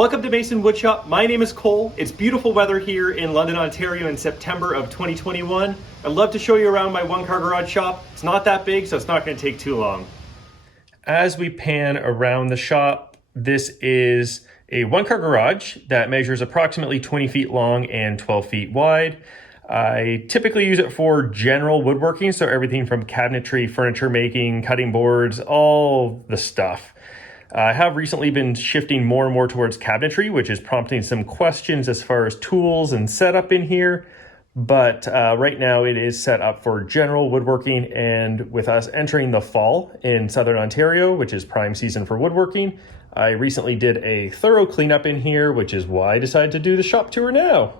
Welcome to Mason Woodshop. My name is Cole. It's beautiful weather here in London, Ontario in September of 2021. I'd love to show you around my one-car garage shop. It's not that big, so it's not going to take too long. As we pan around the shop, this is a one-car garage that measures approximately 20 feet long and 12 feet wide. I typically use it for general woodworking, so everything from cabinetry, furniture making, cutting boards, all the stuff. I have recently been shifting more and more towards cabinetry, which is prompting some questions as far as tools and setup in here. But right now it is set up for general woodworking, and with us entering the fall in Southern Ontario, which is prime season for woodworking, I recently did a thorough cleanup in here, which is why I decided to do the shop tour now.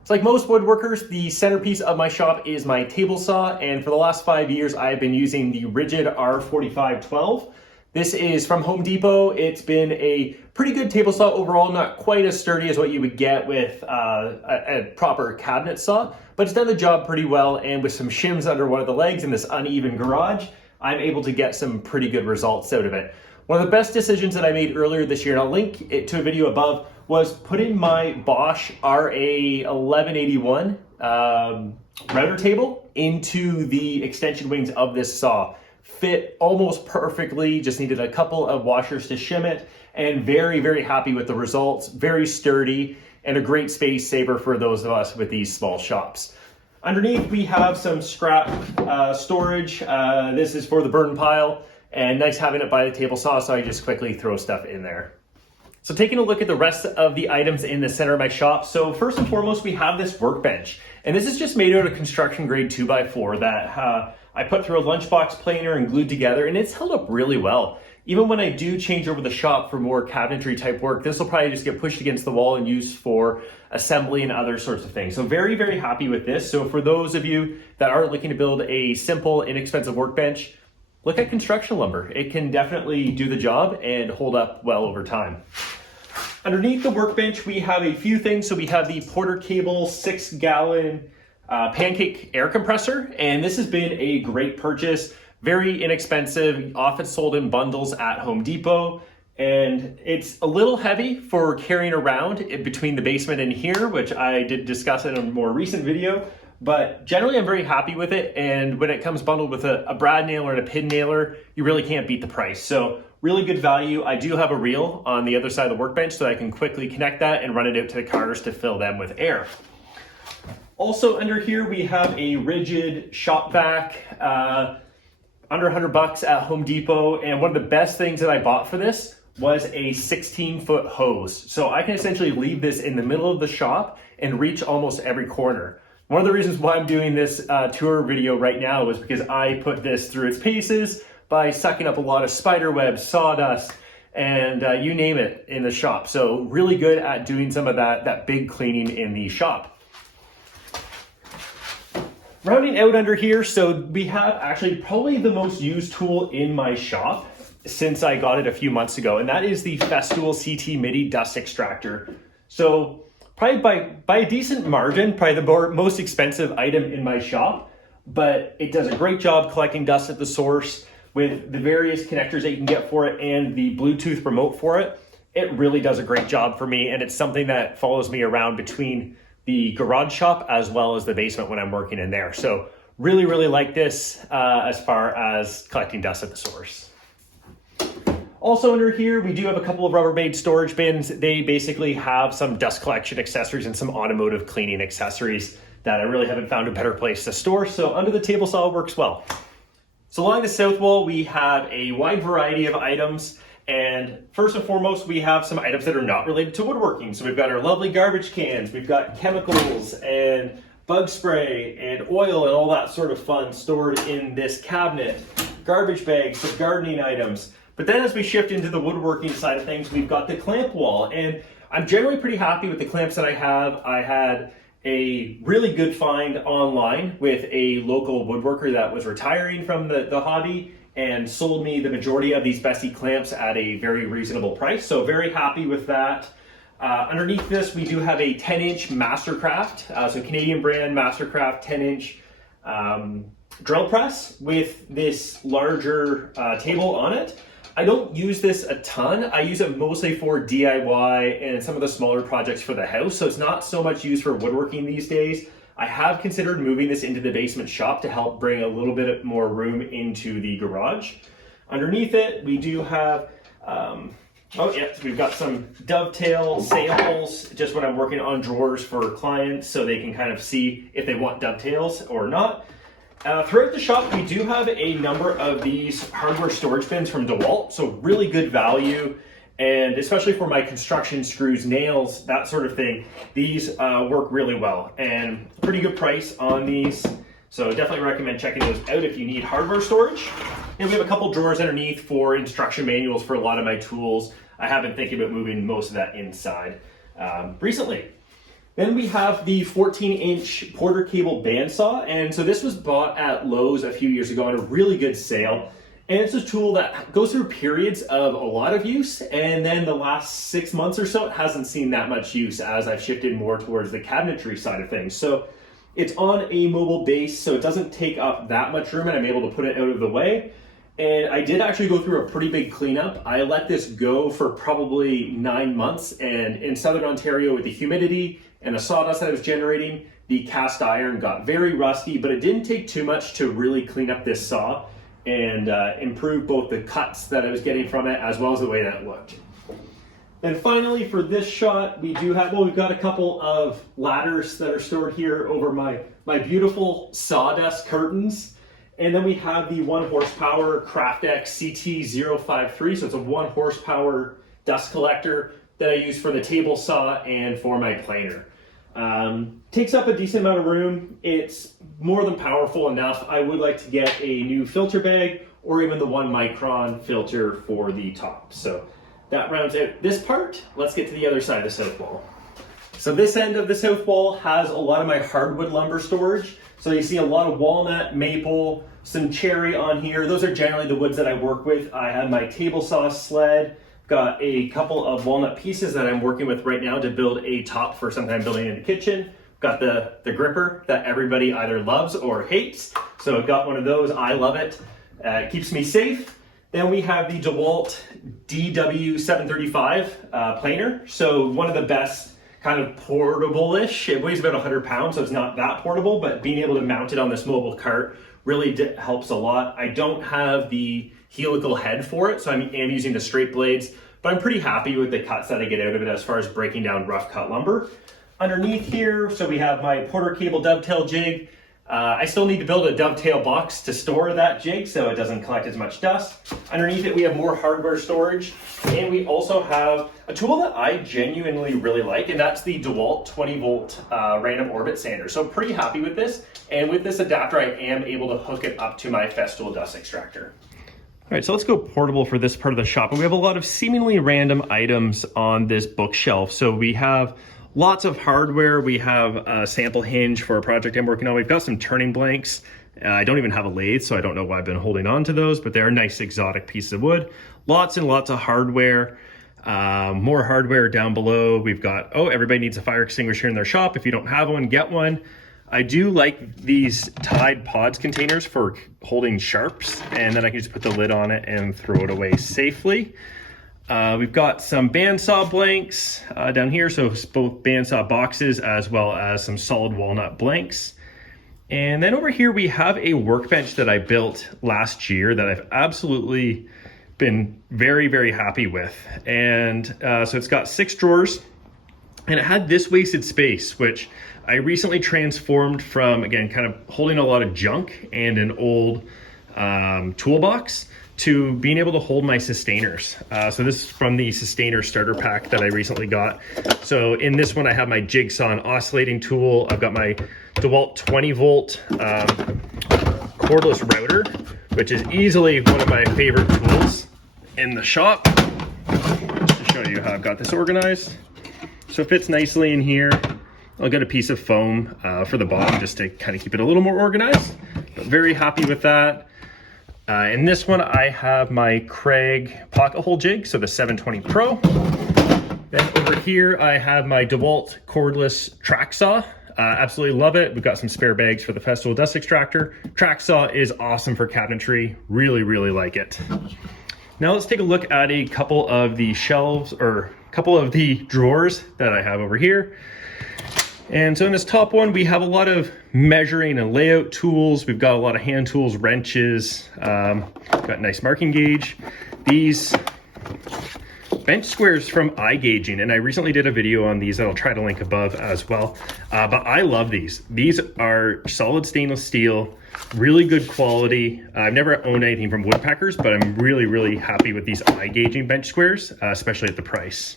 It's like most woodworkers, the centerpiece of my shop is my table saw, and for the last 5 years I've been using the rigid R4512. This is from Home Depot. It's been a pretty good table saw overall, not quite as sturdy as what you would get with a proper cabinet saw, but it's done the job pretty well, and with some shims under one of the legs in this uneven garage, I'm able to get some pretty good results out of it. One of the best decisions that I made earlier this year, and I'll link it to a video above, was putting my Bosch RA1181 router table into the extension wings of this saw. Fit almost perfectly, just needed a couple of washers to shim it, and very, very happy with the results. Very sturdy and a great space saver for those of us with these small shops. Underneath we have some scrap storage. This is for the burn pile, and nice having it by the table saw, so I just quickly throw stuff in there. So taking a look at the rest of the items in the center of my shop. So first and foremost, we have this workbench, and this is just made out of construction grade 2x4 that I put through a lunchbox planer and glued together, and it's held up really well. Even when I do change over the shop for more cabinetry type work, this will probably just get pushed against the wall and used for assembly and other sorts of things. So very, very happy with this. So for those of you that are looking to build a simple, inexpensive workbench, look at construction lumber. It can definitely do the job and hold up well over time. Underneath the workbench, we have a few things. So we have the Porter Cable 6-gallon pancake air compressor, and this has been a great purchase. Very inexpensive, often sold in bundles at Home Depot, and it's a little heavy for carrying around between the basement and here, which I did discuss in a more recent video, but generally I'm very happy with it. And when it comes bundled with a brad nailer and a pin nailer, you really can't beat the price. So really good value. I do have a reel on the other side of the workbench, so I can quickly connect that and run it out to the cars to fill them with air. Also under here, we have a rigid shop vac, under $100 at Home Depot. And one of the best things that I bought for this was a 16-foot hose. So I can essentially leave this in the middle of the shop and reach almost every corner. One of the reasons why I'm doing this tour video right now is because I put this through its paces by sucking up a lot of spider webs, sawdust, and you name it in the shop. So really good at doing some of that big cleaning in the shop. Rounding out under here, so we have actually probably the most used tool in my shop since I got it a few months ago, and that is the Festool CT MIDI dust extractor. So probably by a decent margin, probably the most expensive item in my shop, but it does a great job collecting dust at the source with the various connectors that you can get for it and the Bluetooth remote for it. It really does a great job for me, and it's something that follows me around between the garage shop as well as the basement when I'm working in there. So really, really like this as far as collecting dust at the source. Also under here, we do have a couple of Rubbermaid storage bins. They basically have some dust collection accessories and some automotive cleaning accessories that I really haven't found a better place to store. So under the table saw works well. So along the south wall, we have a wide variety of items. And first and foremost, we have some items that are not related to woodworking. So we've got our lovely garbage cans, we've got chemicals and bug spray and oil and all that sort of fun stored in this cabinet. Garbage bags, some gardening items. But then as we shift into the woodworking side of things, we've got the clamp wall. And I'm generally pretty happy with the clamps that I have. I had a really good find online with a local woodworker that was retiring from the hobby and sold me the majority of these Bessie clamps at a very reasonable price. So very happy with that. Underneath this, we do have a 10-inch Mastercraft, so Canadian brand Mastercraft 10-inch drill press with this larger table on it. I don't use this a ton. I use it mostly for DIY and some of the smaller projects for the house. So it's not so much used for woodworking these days. I have considered moving this into the basement shop to help bring a little bit more room into the garage. Underneath it, we do have, we've got some dovetail samples just when I'm working on drawers for clients so they can kind of see if they want dovetails or not. Throughout the shop, we do have a number of these hardware storage bins from DeWalt, so really good value, and especially for my construction screws, nails, that sort of thing, these work really well, and pretty good price on these, so definitely recommend checking those out if you need hardware storage. And we have a couple drawers underneath for instruction manuals for a lot of my tools. I have been thinking about moving most of that inside recently. Then we have the 14-inch Porter cable bandsaw, and so this was bought at Lowe's a few years ago on a really good sale. And it's a tool that goes through periods of a lot of use, and then the last 6 months or so, it hasn't seen that much use as I've shifted more towards the cabinetry side of things. So it's on a mobile base, so it doesn't take up that much room, and I'm able to put it out of the way. And I did actually go through a pretty big cleanup. I let this go for probably 9 months, and in Southern Ontario with the humidity and the sawdust that I was generating, the cast iron got very rusty, but it didn't take too much to really clean up this saw and improve both the cuts that I was getting from it as well as the way that it looked. Then finally for this shot, we do have, we've got a couple of ladders that are stored here over my beautiful sawdust curtains. And then we have the 1 horsepower Craftex CT053, so it's a 1 horsepower dust collector that I use for the table saw and for my planer. Takes up a decent amount of room. It's more than powerful enough. I would like to get a new filter bag or even the 1 micron filter for the top. So that rounds out this part. Let's get to the other side of the south wall. So this end of the south wall has a lot of my hardwood lumber storage. So you see a lot of walnut, maple, some cherry on here. Those are generally the woods that I work with. I have my table saw sled. Got a couple of walnut pieces that I'm working with right now to build a top for something I'm building in the kitchen. Got the gripper that everybody either loves or hates. So I've got one of those. I love it. It keeps me safe. Then we have the DeWalt DW735 planer. So one of the best kind of portable-ish. It weighs about 100 pounds, so it's not that portable, but being able to mount it on this mobile cart really helps a lot. I don't have the helical head for it, so I am using the straight blades, but I'm pretty happy with the cuts that I get out of it as far as breaking down rough cut lumber. Underneath here, so we have my Porter cable dovetail jig. I still need to build a dovetail box to store that jig so it doesn't collect as much dust. Underneath it, we have more hardware storage, and we also have a tool that I genuinely really like, and that's the DeWalt 20-volt random orbit sander. So I'm pretty happy with this, and with this adapter, I am able to hook it up to my Festool dust extractor. All right, so let's go portable for this part of the shop. And we have a lot of seemingly random items on this bookshelf. So we have lots of hardware. We have a sample hinge for a project I'm working on. We've got some turning blanks. I don't even have a lathe, so I don't know why I've been holding on to those, but they're nice exotic pieces of wood. Lots and lots of hardware. More hardware down below. We've got, everybody needs a fire extinguisher in their shop. If you don't have one, get one. I do like these Tide Pods containers for holding sharps, and then I can just put the lid on it and throw it away safely. We've got some bandsaw blanks down here, so both bandsaw boxes as well as some solid walnut blanks. And then over here we have a workbench that I built last year that I've absolutely been very, very happy with. And so it's got 6 drawers, and it had this wasted space, which I recently transformed from, again, kind of holding a lot of junk and an old toolbox to being able to hold my Systainers. So this is from the Systainer starter pack that I recently got. So in this one, I have my jigsaw and oscillating tool. I've got my DeWalt 20-volt cordless router, which is easily one of my favorite tools in the shop. Just to show you how I've got this organized. So it fits nicely in here. I'll get a piece of foam for the bottom just to kind of keep it a little more organized, but very happy with that. In this one, I have my Craig pocket hole jig, so the 720 Pro. Then over here, I have my DeWalt cordless track saw. Absolutely love it. We've got some spare bags for the Festool dust extractor. Track saw is awesome for cabinetry. Really, really like it. Now let's take a look at a couple of the shelves or a couple of the drawers that I have over here. And so in this top one, we have a lot of measuring and layout tools. We've got a lot of hand tools, wrenches, got a nice marking gauge. These bench squares from iGaging, and I recently did a video on these that I'll try to link above as well. But I love these. These are solid stainless steel, really good quality. I've never owned anything from Woodpeckers, but I'm really, really happy with these iGaging bench squares, especially at the price.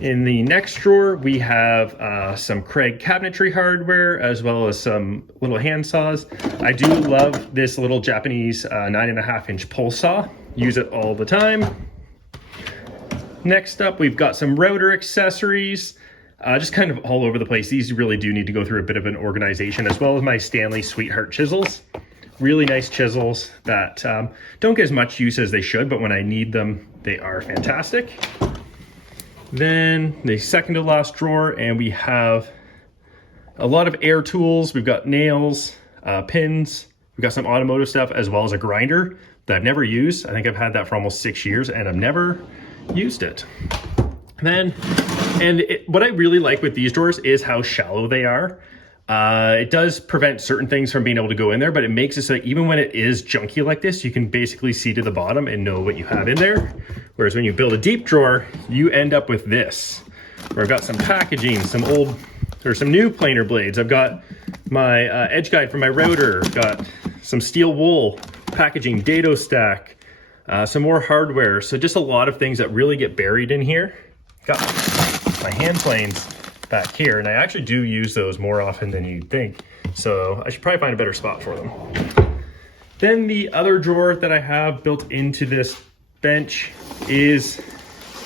In the next drawer, we have some Craig cabinetry hardware, as well as some little hand saws. I do love this little Japanese 9.5-inch pole saw. Use it all the time. Next up, we've got some router accessories, just kind of all over the place. These really do need to go through a bit of an organization, as well as my Stanley Sweetheart chisels. Really nice chisels that don't get as much use as they should, but when I need them, they are fantastic. Then the second to last drawer, and we have a lot of air tools. We've got nails, pins, we've got some automotive stuff, as well as a grinder that I've never used. I think I've had that for almost 6 years and I've never used it. What I really like with these drawers is how shallow they are. It does prevent certain things from being able to go in there, but it makes it so that even when it is junky like this, you can basically see to the bottom and know what you have in there. Whereas when you build a deep drawer, you end up with this, where I've got some packaging, some new planer blades. I've got my edge guide for my router, got some steel wool packaging, dado stack, some more hardware. So just a lot of things that really get buried in here. Got my hand planes back here, and I actually do use those more often than you'd think. So I should probably find a better spot for them. Then the other drawer that I have built into this bench is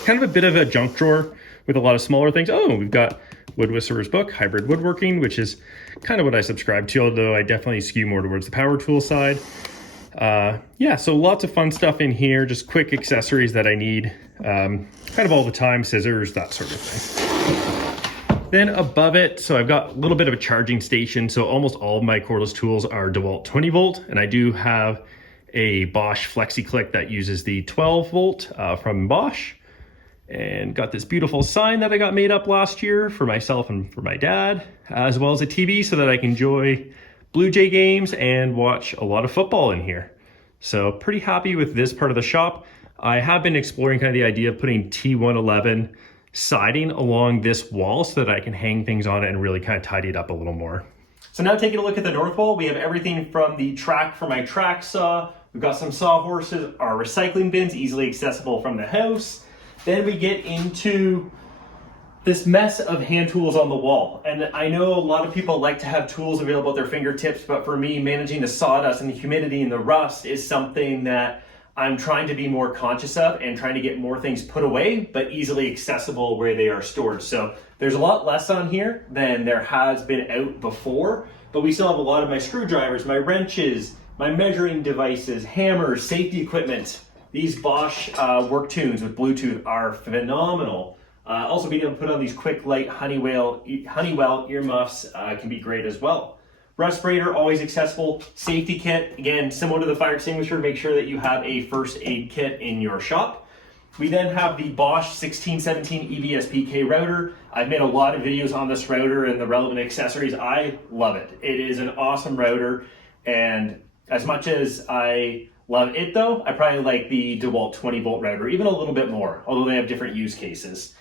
kind of a bit of a junk drawer with a lot of smaller things. Oh, we've got Wood Whisperer's book, Hybrid Woodworking, which is kind of what I subscribe to, although I definitely skew more towards the power tool side. Yeah, so lots of fun stuff in here, just quick accessories that I need kind of all the time, scissors, that sort of thing. Then above it, so I've got a little bit of a charging station. So almost all of my cordless tools are DeWalt 20 volt, and I do have a Bosch FlexiClick that uses the 12 volt from Bosch. And got this beautiful sign that I got made up last year for myself and for my dad, as well as a TV so that I can enjoy Blue Jay games and watch a lot of football in here. So pretty happy with this part of the shop. I have been exploring kind of the idea of putting T111 siding along this wall so that I can hang things on it and really kind of tidy it up a little more. So now taking a look at the north wall, we have everything from the track for my track saw. We've got some sawhorses, our recycling bins, easily accessible from the house. Then we get into this mess of hand tools on the wall. And I know a lot of people like to have tools available at their fingertips, but for me, managing the sawdust and the humidity and the rust is something that I'm trying to be more conscious of and trying to get more things put away, but easily accessible where they are stored. So there's a lot less on here than there has been out before, but we still have a lot of my screwdrivers, my wrenches, my measuring devices, hammers, safety equipment. These Bosch work tunes with Bluetooth are phenomenal. Also being able to put on these quick light Honeywell earmuffs can be great as well. Respirator, always accessible. Safety kit, again, similar to the fire extinguisher, make sure that you have a first aid kit in your shop. We then have the Bosch 1617 EVSPK router. I've made a lot of videos on this router and the relevant accessories. I love it. It is an awesome router, and as much as I love it though, I probably like the DeWalt 20 volt router even a little bit more, although they have different use cases.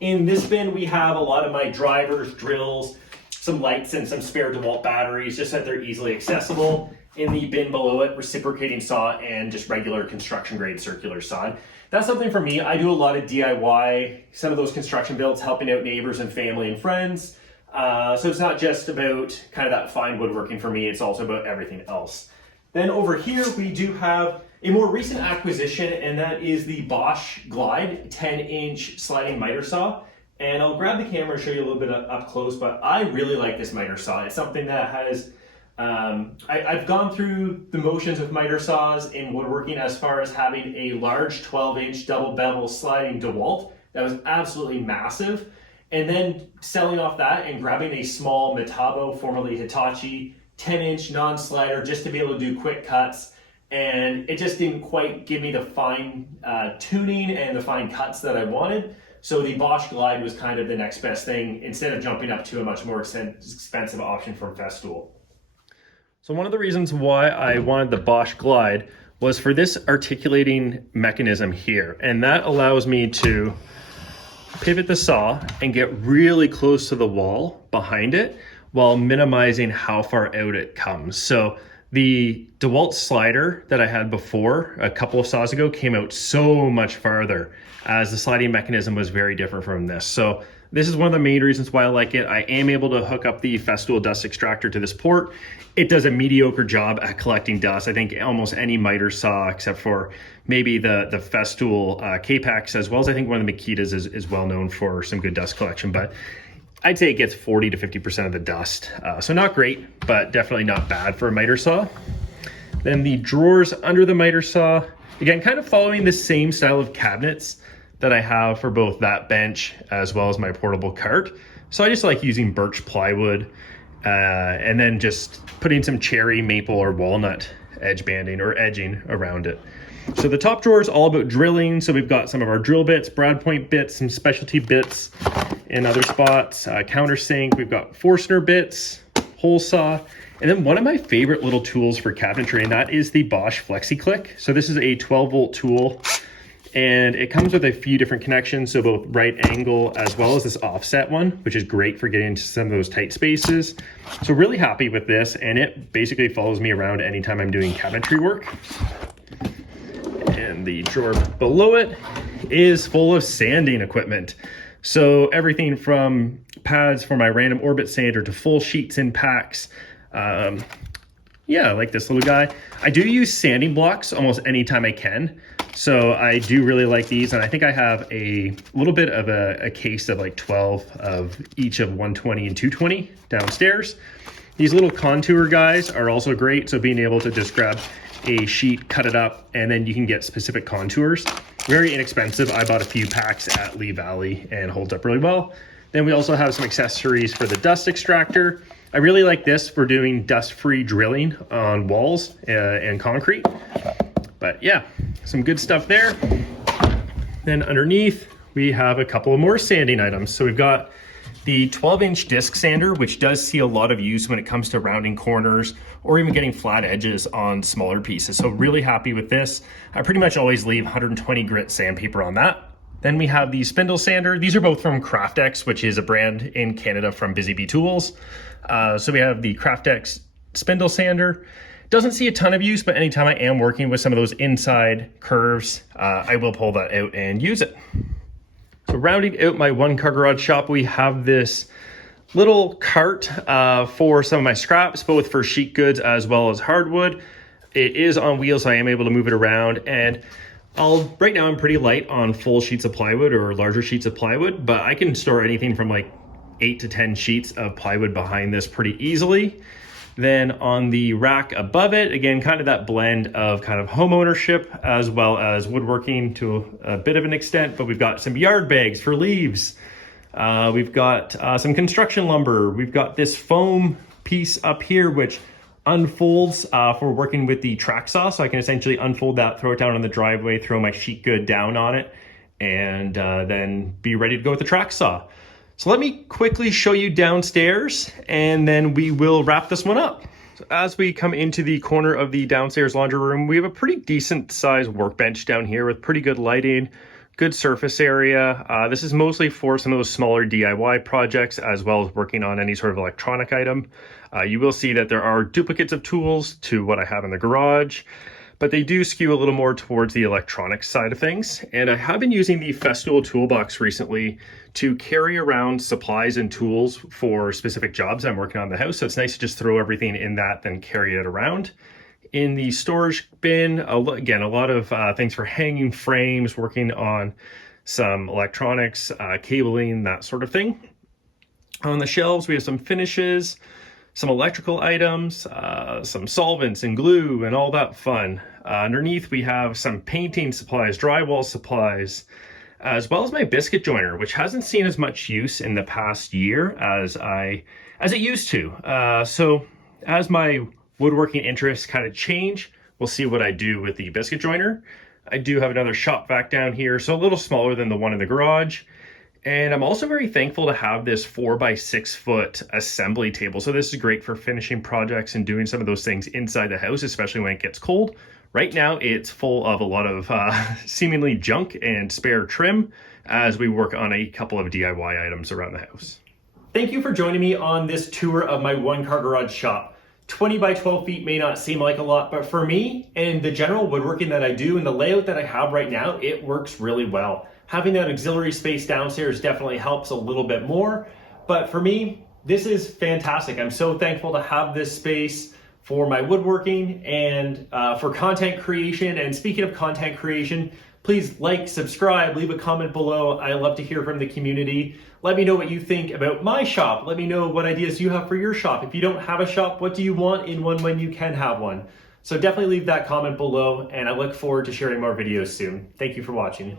In this bin, we have a lot of my drivers, drills, some lights, and some spare DeWalt batteries, just so that they're easily accessible. In the bin below it, reciprocating saw and just regular construction grade circular saw. That's something for me. I do a lot of DIY, some of those construction builds, helping out neighbors and family and friends. So it's not just about kind of that fine woodworking for me, it's also about everything else. Then over here, we do have a more recent acquisition, and that is the Bosch Glide 10-inch sliding miter saw. And I'll grab the camera and show you a little bit up close, but I really like this miter saw. It's something that has, I've gone through the motions of miter saws in woodworking as far as having a large 12-inch double bevel sliding DeWalt that was absolutely massive. And then selling off that and grabbing a small Metabo, formerly Hitachi, 10-inch non-slider just to be able to do quick cuts and it just didn't quite give me the fine tuning and the fine cuts that I wanted. So the Bosch Glide was kind of the next best thing instead of jumping up to a much more expensive option from Festool. So one of the reasons why I wanted the Bosch Glide was for this articulating mechanism here, and that allows me to pivot the saw and get really close to the wall behind it while minimizing how far out it comes. So the DeWalt slider that I had before a couple of saws ago came out so much farther, as the sliding mechanism was very different from this. So this is one of the main reasons why I like it. I am able to hook up the Festool dust extractor to this port. It does a mediocre job at collecting dust. I think almost any miter saw, except for maybe the Festool K-Pax, as well as I think one of the Makitas is well known for some good dust collection, but I'd say it gets 40 to 50% of the dust. So not great, but definitely not bad for a miter saw. Then the drawers under the miter saw, again, kind of following the same style of cabinets that I have for both that bench as well as my portable cart. So I just like using birch plywood and then just putting some cherry, maple, or walnut edge banding or edging around it. So the top drawer is all about drilling. So we've got some of our drill bits, brad point bits, some specialty bits in other spots, countersink. We've got Forstner bits, hole saw, and then one of my favorite little tools for cabinetry, and that is the Bosch FlexiClick. So this is a 12-volt tool, and it comes with a few different connections, so both right angle as well as this offset one, which is great for getting into some of those tight spaces. So really happy with this, and it basically follows me around anytime I'm doing cabinetry work. And the drawer below it is full of sanding equipment. So everything from pads for my random orbit sander to full sheets and packs. Yeah, I like this little guy. I do use sanding blocks almost anytime I can. So I do really like these, and I think I have a little bit of a case of like 12 of each of 120 and 220 downstairs. These little contour guys are also great, so being able to just grab a sheet, cut it up, and then you can get specific contours. Very inexpensive. I bought a few packs at Lee Valley and holds up really well. Then we also have some accessories for the dust extractor. I really like this for doing dust-free drilling on walls and concrete. But yeah, some good stuff there. Then underneath, we have a couple of more sanding items. So we've got the 12-inch disc sander, which does see a lot of use when it comes to rounding corners or even getting flat edges on smaller pieces. So really happy with this. I pretty much always leave 120 grit sandpaper on that. Then we have the spindle sander. These are both from CraftX, which is a brand in Canada from Busy Bee Tools. So we have the CraftX spindle sander. Doesn't see a ton of use, but anytime I am working with some of those inside curves, I will pull that out and use it. So rounding out my one car garage shop, we have this little cart for some of my scraps, both for sheet goods as well as hardwood. It is on wheels, so I am able to move it around, and right now I'm pretty light on full sheets of plywood or larger sheets of plywood, but I can store anything from like 8 to 10 sheets of plywood behind this pretty easily. Then on the rack above it, again, kind of that blend of kind of home ownership as well as woodworking to a bit of an extent, but we've got some yard bags for leaves. We've got some construction lumber. We've got this foam piece up here, which unfolds for working with the track saw. So I can essentially unfold that, throw it down on the driveway, throw my sheet good down on it, and then be ready to go with the track saw. So let me quickly show you downstairs, and then we will wrap this one up. So as we come into the corner of the downstairs laundry room, we have a pretty decent sized workbench down here with pretty good lighting, good surface area. This is mostly for some of those smaller DIY projects, as well as working on any sort of electronic item. You will see that there are duplicates of tools to what I have in the garage, but they do skew a little more towards the electronics side of things. And I have been using the Festool toolbox recently to carry around supplies and tools for specific jobs I'm working on in the house. So it's nice to just throw everything in that, then carry it around. In the storage bin, again, a lot of things for hanging frames, working on some electronics, cabling, that sort of thing. On the shelves, we have some finishes, some electrical items, some solvents and glue and all that fun. Underneath, we have some painting supplies, drywall supplies, as well as my biscuit joiner, which hasn't seen as much use in the past year as it used to. So as my woodworking interests kind of change, we'll see what I do with the biscuit joiner. I do have another shop vac down here, so a little smaller than the one in the garage. And I'm also very thankful to have this 4x6 foot assembly table. So this is great for finishing projects and doing some of those things inside the house, especially when it gets cold. Right now, it's full of a lot of seemingly junk and spare trim as we work on a couple of DIY items around the house. Thank you for joining me on this tour of my one-car garage shop. 20 by 12 feet may not seem like a lot, but for me and the general woodworking that I do and the layout that I have right now, it works really well. Having that auxiliary space downstairs definitely helps a little bit more, but for me, this is fantastic. I'm so thankful to have this space for my woodworking and for content creation. And speaking of content creation, please like, subscribe, leave a comment below. I love to hear from the community. Let me know what you think about my shop. Let me know what ideas you have for your shop. If you don't have a shop, what do you want in one when you can have one? So definitely leave that comment below, and I look forward to sharing more videos soon. Thank you for watching.